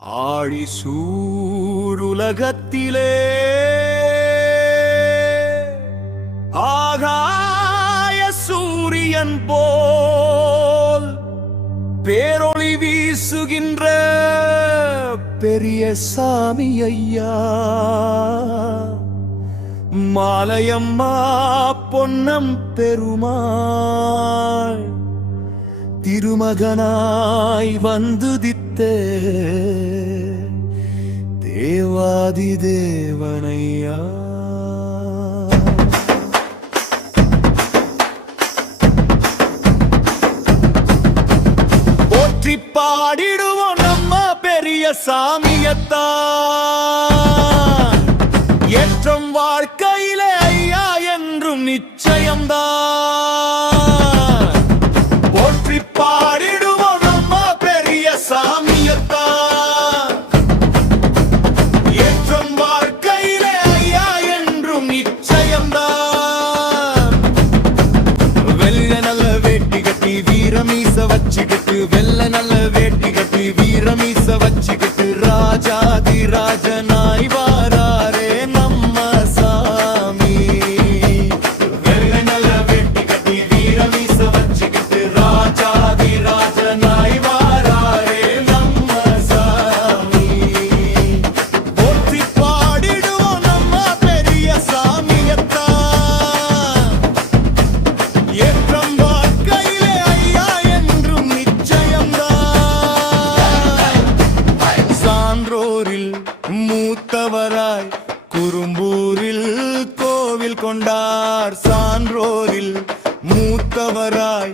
ஆழி சூருலகத்திலே ஆகாய சூரியன் போல் பேரொளி வீசுகின்ற பெரிய சாமி ஐயா, மாலையம்மா பொன்னம் பெருமாள் திருமகனாய் வந்துதித்த தேவாதி தேவனையா. போற்றி பாடிடுவோம் நம்ம பெரிய சாமியத்தான், ஏற்றம் வாழ்க்கையிலே ஐயா என்றும் நிச்சயம்தான். போற்றி பாடிடுவோம் நம்ம பெரிய சாமியத்தான், ஏற்றம் வாழ்க்கையிலே ஐயா என்றும் நிச்சயம்தான். வெள்ள நல்ல வேட்டி கட்டி வீரமீச வச்சுக்கிட்டு, வெள்ள நல்ல வேட்டி கட்டி வீரமீச வச்சுக்கிட்டு ராஜாதி ராஜனாய் வாராரே நம்ம சாமி. வெள்ள நல்ல வேட்டி கட்டி வீரமீச வச்சுக்கிட்டு ராஜாதி ராஜனாய் வாராரே நம்ம சாமி. போற்றி பாடிடுவோம் நம்ம பெரிய சாமியத்தான், ஏற்றம் வாழ்க்கையிலே ஐயா என்றும் நிச்சயம்தான். சான்றோரில் மூத்தவராய் குறும்பூரில் கோவில் கொண்டார், சான்றோரில் மூத்தவராய்